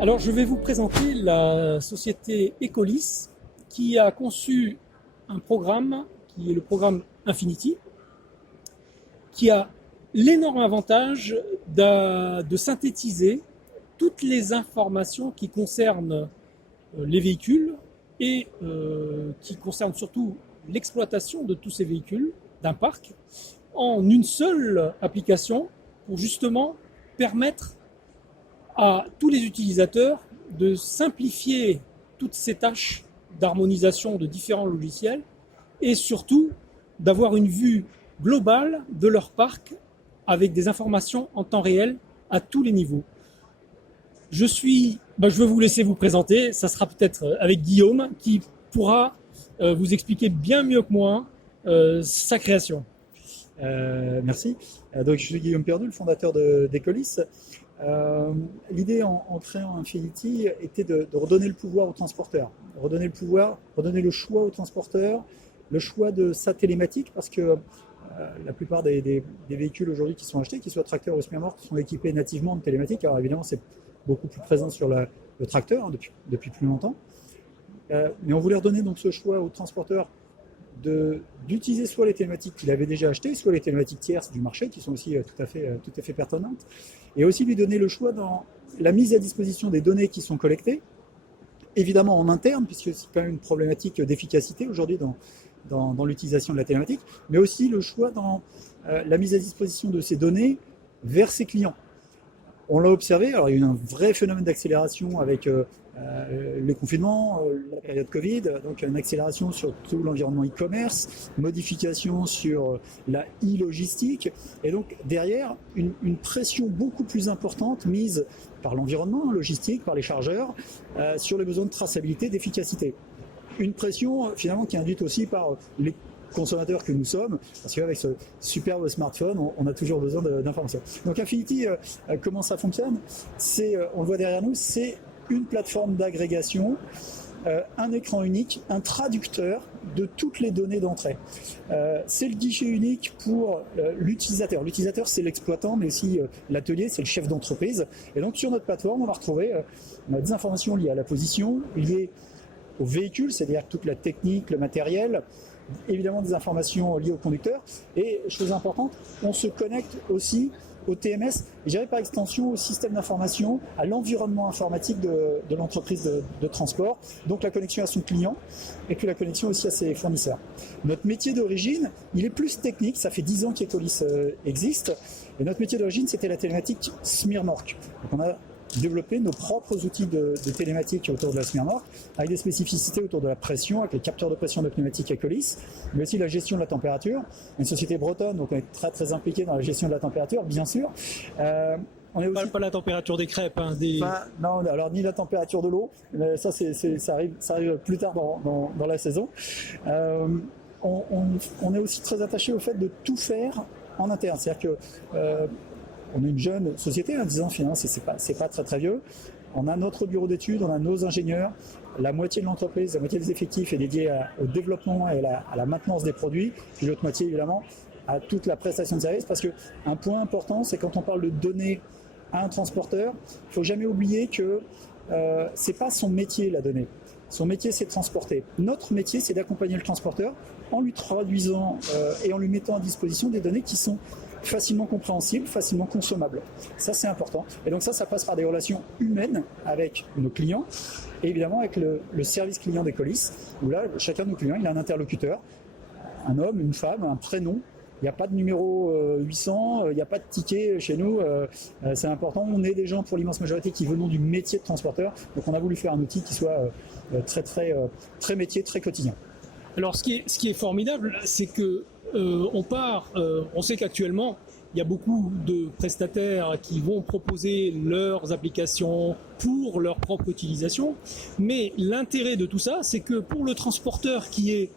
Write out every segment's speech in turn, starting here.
Alors, je vais vous présenter la société Ecolis qui a conçu un programme qui est le programme Infinity, qui a l'énorme avantage de synthétiser toutes les informations qui concernent les véhicules et qui concernent surtout l'exploitation de tous ces véhicules d'un parc en une seule application pour justement permettre à tous les utilisateurs de simplifier toutes ces tâches d'harmonisation de différents logiciels et surtout d'avoir une vue globale de leur parc avec des informations en temps réel à tous les niveaux. Je vais vous laisser vous présenter, ça sera peut-être avec Guillaume qui pourra vous expliquer bien mieux que moi sa création. Merci. Donc, je suis Guillaume Perdu, le fondateur d'Ecolis. L'idée en créant Infinity était de redonner le pouvoir aux transporteurs, redonner le choix aux transporteurs, le choix de sa télématique, parce que la plupart des véhicules aujourd'hui qui sont achetés, qu'ils soient tracteurs ou semi-remorques, sont équipés nativement de télématique. Alors évidemment, c'est beaucoup plus présent sur le tracteur depuis plus longtemps. Mais on voulait redonner donc ce choix aux transporteurs d'utiliser soit les télématiques qu'il avait déjà achetées, soit les télématiques tierces du marché, qui sont aussi tout à fait pertinentes, et aussi lui donner le choix dans la mise à disposition des données qui sont collectées, évidemment en interne, puisque c'est quand même une problématique d'efficacité aujourd'hui dans l'utilisation de la télématique, mais aussi le choix dans la mise à disposition de ces données vers ses clients. On l'a observé, alors il y a eu un vrai phénomène d'accélération avec les confinements, la période Covid, donc une accélération sur tout l'environnement e-commerce, modification sur la e-logistique, et donc derrière une pression beaucoup plus importante mise par l'environnement logistique, par les chargeurs, sur les besoins de traçabilité, d'efficacité. Une pression finalement qui est induite aussi par les consommateurs que nous sommes, parce qu'avec ce superbe smartphone, on a toujours besoin d'informations. Donc Infinity, comment ça fonctionne ? On le voit derrière nous, c'est une plateforme d'agrégation, un écran unique, un traducteur de toutes les données d'entrée. C'est le guichet unique pour l'utilisateur. L'utilisateur, c'est l'exploitant, mais aussi l'atelier, c'est le chef d'entreprise. Et donc sur notre plateforme, on va retrouver des informations liées à la position, liées au véhicule, c'est-à-dire toute la technique, le matériel, évidemment des informations liées au conducteur, et chose importante, on se connecte aussi au TMS, et je dirais par extension au système d'information, à l'environnement informatique de l'entreprise de transport, donc la connexion à son client, et puis la connexion aussi à ses fournisseurs. Notre métier d'origine, il est plus technique, ça fait 10 ans qu'Ecolis existe, et notre métier d'origine, c'était la télématique semi-remorque. Donc on a développer nos propres outils de télématique autour de la semi-remorque, avec des spécificités autour de la pression, avec les capteurs de pression de pneumatique Ecolis, mais aussi la gestion de la température. Une société bretonne, donc on est très très impliqué dans la gestion de la température, bien sûr. On est aussi... pas la température des crêpes. Non, alors ni la température de l'eau, mais ça arrive plus tard dans la saison. On est aussi très attaché au fait de tout faire en interne, c'est-à-dire que on est une jeune société, 10 ans finalement, c'est pas très très vieux. On a notre bureau d'études, on a nos ingénieurs. La moitié de l'entreprise, la moitié des effectifs est dédiée au développement et à la maintenance des produits. Puis l'autre moitié, évidemment, à toute la prestation de service. Parce qu'un point important, c'est quand on parle de donner à un transporteur, il ne faut jamais oublier que ce n'est pas son métier, la donnée. Son métier, c'est de transporter. Notre métier, c'est d'accompagner le transporteur en lui traduisant et en lui mettant à disposition des données qui sont facilement compréhensible, facilement consommable. Ça, c'est important. Et donc ça passe par des relations humaines avec nos clients et évidemment avec le service client d'Ecolis, où là, chacun de nos clients, il a un interlocuteur, un homme, une femme, un prénom. Il n'y a pas de numéro 800, il n'y a pas de ticket chez nous. C'est important. On est des gens, pour l'immense majorité, qui venons du métier de transporteur. Donc on a voulu faire un outil qui soit très métier, très quotidien. Alors ce qui est formidable, c'est que on sait qu'actuellement, il y a beaucoup de prestataires qui vont proposer leurs applications pour leur propre utilisation, mais l'intérêt de tout ça, c'est que pour le transporteur qui est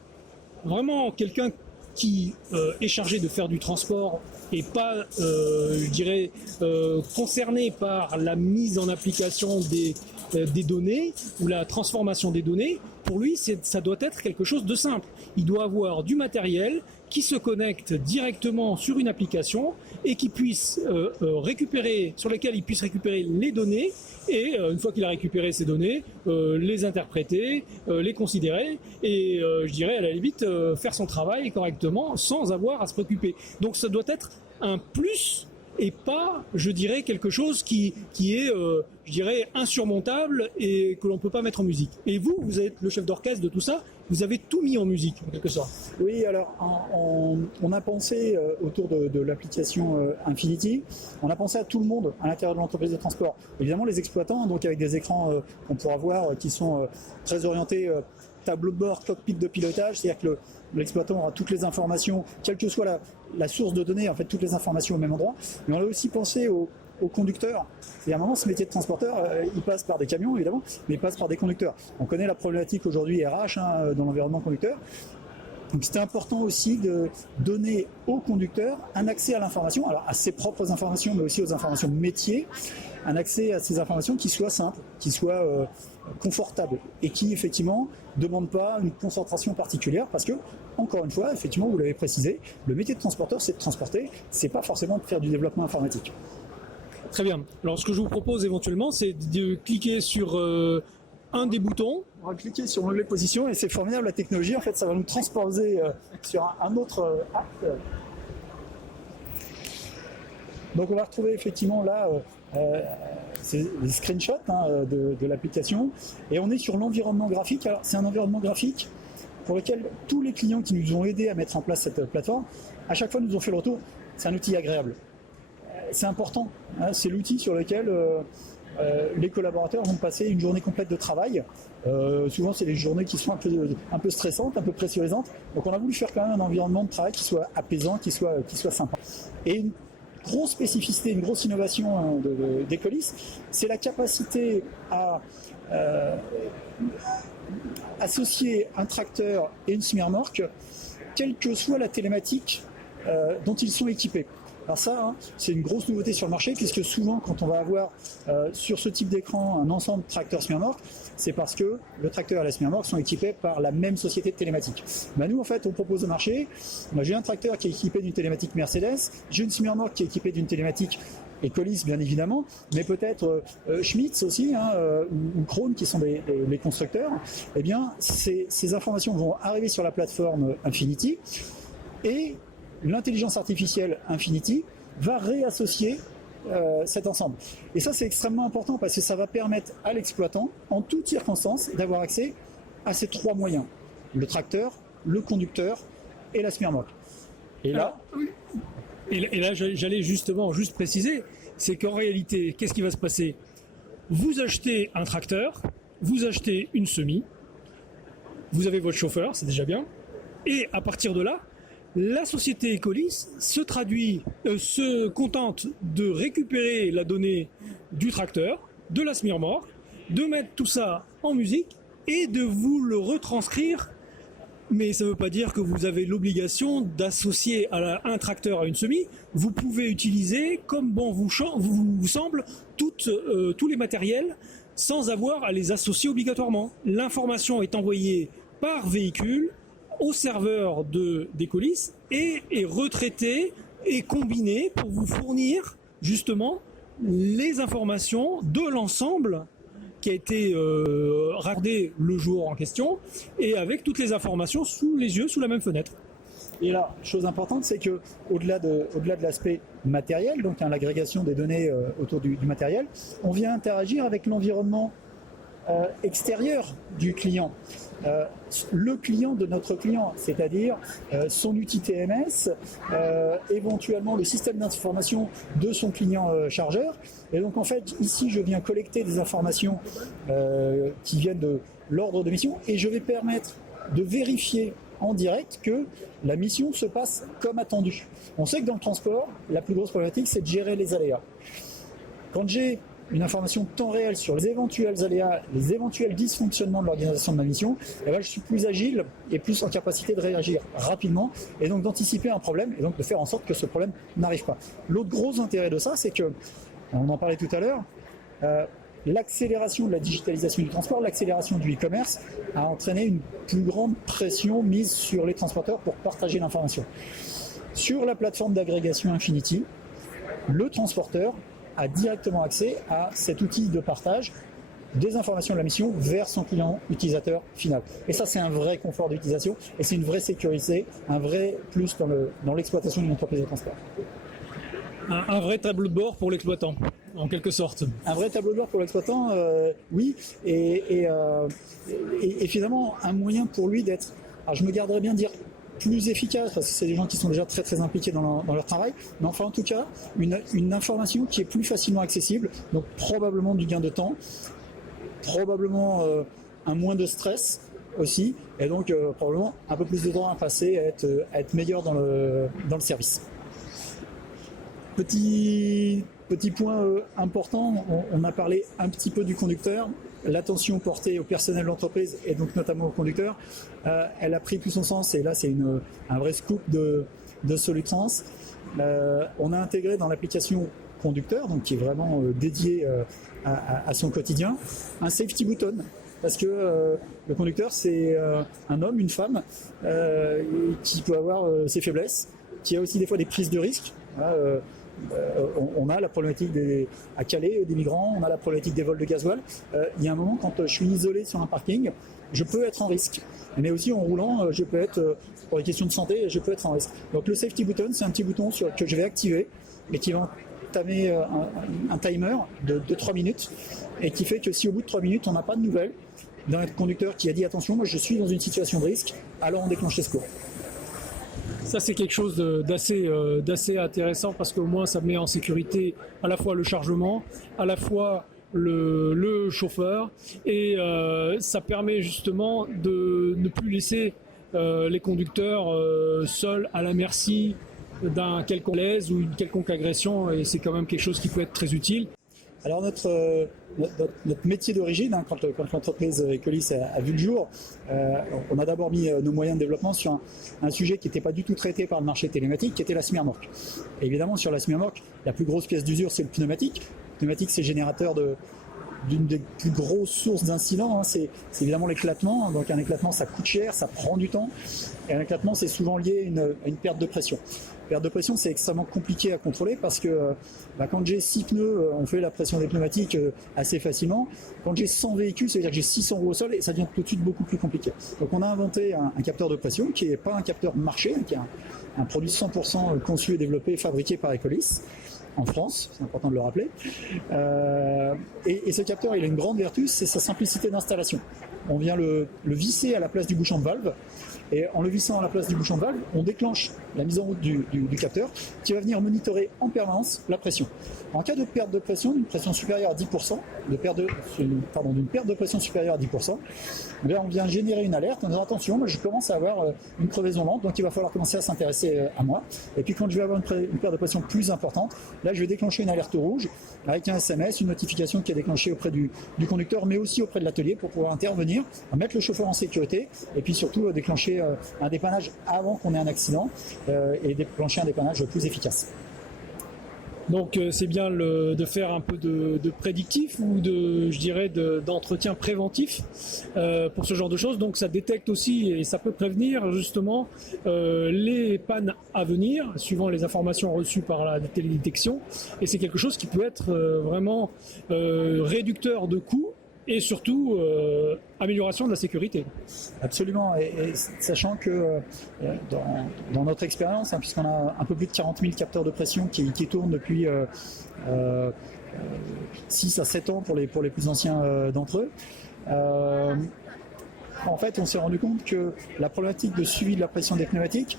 vraiment quelqu'un qui est chargé de faire du transport et pas, concerné par la mise en application des données ou la transformation des données, pour lui, ça doit être quelque chose de simple. Il doit avoir du matériel qui se connectent directement sur une application et qui puisse sur lesquelles il puisse récupérer les données et une fois qu'il a récupéré ces données, les interpréter, les considérer et je dirais à la limite faire son travail correctement sans avoir à se préoccuper. Donc ça doit être un plus et pas, je dirais, quelque chose qui est, je dirais, insurmontable et que l'on peut pas mettre en musique. Et vous êtes le chef d'orchestre de tout ça, vous avez tout mis en musique, en quelque sorte. Oui, alors on a pensé autour de l'application Infinity, on a pensé à tout le monde à l'intérieur de l'entreprise de transport. Évidemment, les exploitants, donc avec des écrans qu'on pourra voir qui sont très orientés tableau de bord, cockpit de pilotage, c'est-à-dire que l'exploitant aura toutes les informations, quelle que soit la source de données, en fait, toutes les informations au même endroit. Mais on a aussi pensé aux conducteurs. C'est-à-dire, à un moment, ce métier de transporteur, il passe par des camions, évidemment, mais il passe par des conducteurs. On connaît la problématique aujourd'hui RH dans l'environnement conducteur. Donc c'était important aussi de donner aux conducteurs un accès à l'information, alors à ses propres informations, mais aussi aux informations métiers, un accès à ces informations qui soit simple, qui soit confortable et qui effectivement ne demande pas une concentration particulière parce que, encore une fois, effectivement, vous l'avez précisé, le métier de transporteur, c'est de transporter, c'est pas forcément de faire du développement informatique. Très bien. Alors ce que je vous propose éventuellement, c'est de cliquer sur un des boutons. On va cliquer sur l'onglet position et c'est formidable la technologie. En fait, ça va nous transposer sur un autre app. Donc on va retrouver effectivement là c'est les screenshots de l'application et on est sur l'environnement graphique. Alors c'est un environnement graphique pour lequel tous les clients qui nous ont aidés à mettre en place cette plateforme, à chaque fois nous ont fait le retour, c'est un outil agréable. C'est important, c'est l'outil sur lequel les collaborateurs vont passer une journée complète de travail. Souvent, c'est des journées qui sont un peu stressantes, un peu pressurisantes. Donc, on a voulu faire quand même un environnement de travail qui soit apaisant, qui soit sympa. Et une grosse spécificité, une grosse innovation d'Ecolis, c'est la capacité à associer un tracteur et une semi-remorque, quelle que soit la télématique dont ils sont équipés. Alors ça, c'est une grosse nouveauté sur le marché, puisque souvent, quand on va avoir sur ce type d'écran un ensemble tracteur semi-remorque, c'est parce que le tracteur et la semi-remorque sont équipés par la même société de télématique. Nous, en fait, on propose au marché, j'ai un tracteur qui est équipé d'une télématique Mercedes, j'ai une semi-remorque qui est équipée d'une télématique Ecolis, bien évidemment, mais peut-être Schmitz aussi, ou Krone, qui sont les constructeurs. Eh bien, ces informations vont arriver sur la plateforme Infinity, et l'intelligence artificielle Infinity va réassocier cet ensemble. Et ça, c'est extrêmement important parce que ça va permettre à l'exploitant, en toutes circonstances, d'avoir accès à ces trois moyens. Le tracteur, le conducteur et la semi-remorque. Et là, j'allais justement juste préciser, c'est qu'en réalité, qu'est-ce qui va se passer? Vous achetez un tracteur, vous achetez une semi, vous avez votre chauffeur, c'est déjà bien, et à partir de là, la société Ecolis se contente de récupérer la donnée du tracteur, de la semi-remorque, de mettre tout ça en musique et de vous le retranscrire. Mais ça ne veut pas dire que vous avez l'obligation d'associer un tracteur à une semi. Vous pouvez utiliser, comme bon vous semble, tous les matériels sans avoir à les associer obligatoirement. L'information est envoyée par véhicule au serveur d'Ecolis et est retraité et combiné pour vous fournir justement les informations de l'ensemble qui a été raccordé le jour en question et avec toutes les informations sous les yeux, sous la même fenêtre. Et là, chose importante, c'est que au-delà de l'aspect matériel, donc l'agrégation des données autour du matériel, on vient interagir avec l'environnement extérieur du client. Le client de notre client, c'est-à-dire son outil TMS, éventuellement le système d'information de son client chargeur. Et donc en fait, ici, je viens collecter des informations qui viennent de l'ordre de mission et je vais permettre de vérifier en direct que la mission se passe comme attendu. On sait que dans le transport, la plus grosse problématique, c'est de gérer les aléas. Quand j'ai une information temps réel sur les éventuels aléas, les éventuels dysfonctionnements de l'organisation de ma mission, et là, je suis plus agile et plus en capacité de réagir rapidement et donc d'anticiper un problème et donc de faire en sorte que ce problème n'arrive pas. L'autre gros intérêt de ça, c'est que, on en parlait tout à l'heure, l'accélération de la digitalisation du transport, l'accélération du e-commerce a entraîné une plus grande pression mise sur les transporteurs pour partager l'information. Sur la plateforme d'agrégation Infinity, le transporteur a directement accès à cet outil de partage des informations de la mission vers son client utilisateur final. Et ça, c'est un vrai confort d'utilisation et c'est une vraie sécurité, un vrai plus dans l'exploitation d'une entreprise de transport. Un vrai tableau de bord pour l'exploitant, en quelque sorte. Un vrai tableau de bord pour l'exploitant, oui, et finalement un moyen pour lui d'être, alors je me garderais bien de dire plus efficace, parce que c'est des gens qui sont déjà très très impliqués dans leur travail, mais enfin en tout cas une information qui est plus facilement accessible, donc probablement du gain de temps, probablement un moins de stress aussi, et donc probablement un peu plus de temps à passer à être meilleur dans le service. Petit point important, on a parlé un petit peu du conducteur, l'attention portée au personnel de l'entreprise et donc notamment au conducteur, elle a pris tout son sens et là c'est un vrai scoop de Solutrans. On a intégré dans l'application conducteur, donc qui est vraiment dédié à son quotidien, un safety button. Parce que le conducteur, c'est un homme, une femme, qui peut avoir ses faiblesses, qui a aussi des fois des prises de risques. Voilà, on a la problématique à Calais des migrants, on a la problématique des vols de gasoil. Il y a un moment, quand je suis isolé sur un parking, je peux être en risque. Mais aussi en roulant, je peux être, pour les questions de santé, je peux être en risque. Donc le safety button, c'est un petit bouton que je vais activer et qui va entamer un timer de 3 minutes et qui fait que si au bout de 3 minutes, on n'a pas de nouvelles d'un conducteur qui a dit attention, moi je suis dans une situation de risque, alors on déclenche les secours. Ça, c'est quelque chose d'assez intéressant parce qu'au moins ça met en sécurité à la fois le chargement, à la fois le chauffeur et ça permet justement de ne plus laisser les conducteurs seuls à la merci d'un quelconque malaise ou une quelconque agression, et c'est quand même quelque chose qui peut être très utile. Alors notre métier d'origine, quand l'entreprise Ecolis a vu le jour, on a d'abord mis nos moyens de développement sur un sujet qui n'était pas du tout traité par le marché télématique, qui était la semi-remorque. Et évidemment, sur la semi-remorque, la plus grosse pièce d'usure, c'est le pneumatique. Le pneumatique, c'est générateur d'une des plus grosses sources d'incidents, c'est évidemment l'éclatement. Donc un éclatement, ça coûte cher, ça prend du temps. Et un éclatement, c'est souvent lié à une perte de pression. Perte de pression, c'est extrêmement compliqué à contrôler parce que quand j'ai 6 pneus, on fait la pression des pneumatiques assez facilement. Quand j'ai 100 véhicules, ça veut dire que j'ai 600 roues au sol et ça devient tout de suite beaucoup plus compliqué. Donc on a inventé un capteur de pression qui n'est pas un capteur marché, qui est un produit 100% conçu et développé, fabriqué par Ecolis en France, c'est important de le rappeler. Et ce capteur, il a une grande vertu, c'est sa simplicité d'installation. On vient le visser à la place du bouchon de valve. Et en le vissant à la place du bouchon de valve, on déclenche la mise en route du capteur qui va venir monitorer en permanence la pression. En cas de perte de pression, d'une pression supérieure à 10%, d'une perte de pression supérieure à 10%, on vient générer une alerte en disant attention, moi je commence à avoir une crevaison lente, donc il va falloir commencer à s'intéresser à moi. Et puis quand je vais avoir une perte de pression plus importante, là je vais déclencher une alerte rouge avec un SMS, une notification qui est déclenchée auprès du conducteur, mais aussi auprès de l'atelier pour pouvoir intervenir, mettre le chauffeur en sécurité et puis surtout déclencher un dépannage avant qu'on ait un accident et déclencher un dépannage plus efficace. Donc c'est bien de faire un peu de prédictif ou d'entretien préventif pour ce genre de choses. Donc ça détecte aussi et ça peut prévenir justement les pannes à venir suivant les informations reçues par la télédétection. Et c'est quelque chose qui peut être vraiment réducteur de coûts et surtout amélioration de la sécurité. Absolument, et sachant que dans notre expérience, puisqu'on a un peu plus de 40 000 capteurs de pression qui tournent depuis 6 à 7 ans pour les plus anciens d'entre eux, en fait on s'est rendu compte que la problématique de suivi de la pression des pneumatiques,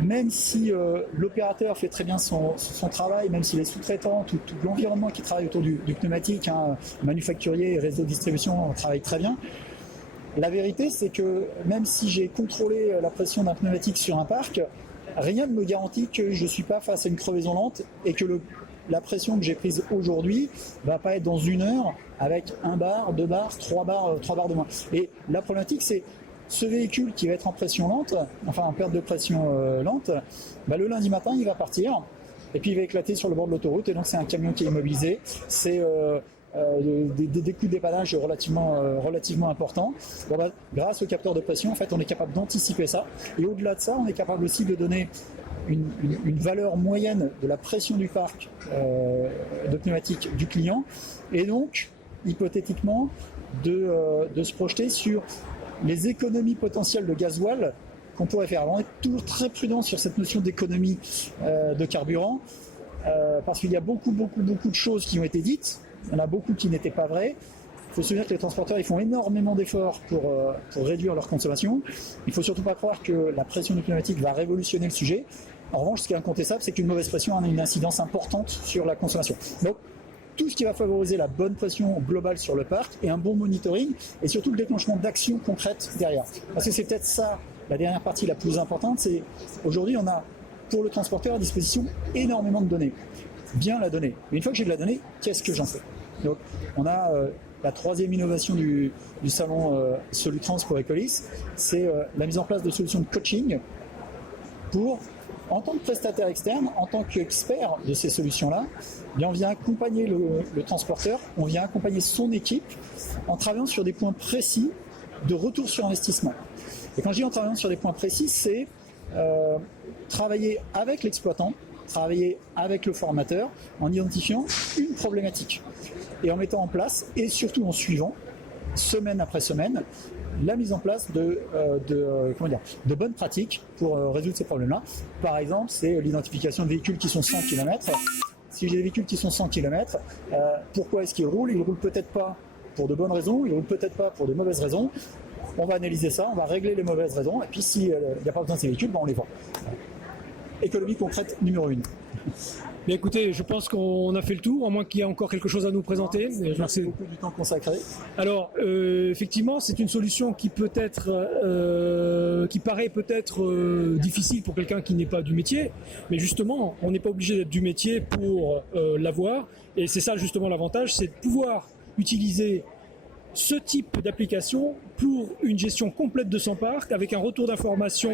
même si l'opérateur fait très bien son travail, même si les sous-traitants, tout l'environnement qui travaille autour du pneumatique, manufacturier et réseau de distribution travaillent très bien, la vérité c'est que même si j'ai contrôlé la pression d'un pneumatique sur un parc, rien ne me garantit que je ne suis pas face à une crevaison lente et que la pression que j'ai prise aujourd'hui va pas être dans 1 heure avec 1 bar, 2 bars, 3 bars de moins. Et la problématique c'est ce véhicule qui va être en pression lente, enfin en perte de pression lente, le lundi matin il va partir et puis il va éclater sur le bord de l'autoroute et donc c'est un camion qui est immobilisé, c'est des coûts de dépannage relativement importants. Bon, bah, grâce au capteur de pression, en fait, on est capable d'anticiper ça. Et au-delà de ça, on est capable aussi de donner une valeur moyenne de la pression du parc de pneumatique du client, et donc, hypothétiquement, de se projeter sur les économies potentielles de gasoil qu'on pourrait faire. Alors, on est toujours très prudent sur cette notion d'économie de carburant, parce qu'il y a beaucoup de choses qui ont été dites. Il y en a beaucoup qui n'étaient pas vraies. Il faut se souvenir que les transporteurs ils font énormément d'efforts pour réduire leur consommation. Il ne faut surtout pas croire que la pression du pneumatique va révolutionner le sujet. En revanche, ce qui est incontestable, c'est qu'une mauvaise pression a une incidence importante sur la consommation. Donc, tout ce qui va favoriser la bonne pression globale sur le parc et un bon monitoring, et surtout le déclenchement d'actions concrètes derrière. Parce que c'est peut-être ça, la dernière partie la plus importante, c'est aujourd'hui on a pour le transporteur à disposition énormément de données. Bien la donnée. Mais une fois que j'ai de la donnée, qu'est-ce que j'en fais? Donc on a la troisième innovation du salon Solutrans pour Ecolis, c'est la mise en place de solutions de coaching pour, en tant que prestataire externe, en tant qu'expert de ces solutions-là, bien on vient accompagner le transporteur, on vient accompagner son équipe en travaillant sur des points précis de retour sur investissement. Et quand je dis en travaillant sur des points précis, c'est travailler avec l'exploitant, travailler avec le formateur en identifiant une problématique et en mettant en place, et surtout en suivant, semaine après semaine, la mise en place de bonnes pratiques pour résoudre ces problèmes-là. Par exemple, c'est l'identification de véhicules qui sont 100 km. Si j'ai des véhicules qui sont 100 km, pourquoi est-ce qu'ils roulent? Ils ne roulent peut-être pas pour de bonnes raisons, ils ne roulent peut-être pas pour de mauvaises raisons. On va analyser ça, on va régler les mauvaises raisons, et puis s'il n'y a pas besoin de ces véhicules, on les voit. Économie concrète numéro 1. Mais écoutez, je pense qu'on a fait le tour, à moins qu'il y ait encore quelque chose à nous présenter. Merci beaucoup du temps consacré. Alors, effectivement, c'est une solution qui peut être, qui paraît peut-être difficile pour quelqu'un qui n'est pas du métier, mais justement, on n'est pas obligé d'être du métier pour l'avoir, et c'est ça justement l'avantage, c'est de pouvoir utiliser ce type d'application pour une gestion complète de son parc avec un retour d'information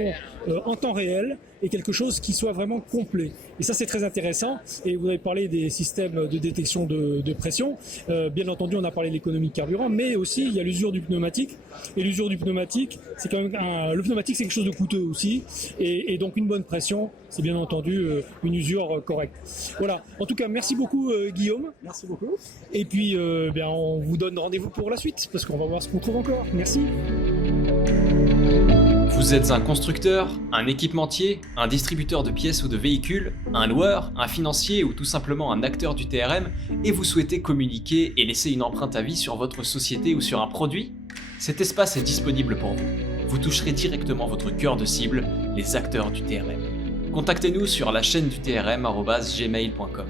en temps réel et quelque chose qui soit vraiment complet. Et ça, c'est très intéressant. Et vous avez parlé des systèmes de détection de pression. Bien entendu, on a parlé de l'économie de carburant, mais aussi il y a l'usure du pneumatique. Et l'usure du pneumatique, c'est quand même le pneumatique, c'est quelque chose de coûteux aussi. Et donc une bonne pression, c'est bien entendu une usure correcte. Voilà. En tout cas, merci beaucoup Guillaume. Merci beaucoup. Et puis, on vous donne rendez-vous pour la suite parce qu'on va voir ce qu'on trouve encore. Merci. Vous êtes un constructeur, un équipementier, un distributeur de pièces ou de véhicules, un loueur, un financier ou tout simplement un acteur du TRM et vous souhaitez communiquer et laisser une empreinte à vie sur votre société ou sur un produit? Cet espace est disponible pour vous. Vous toucherez directement votre cœur de cible, les acteurs du TRM. Contactez-nous sur la chaîne du TRM@gmail.com.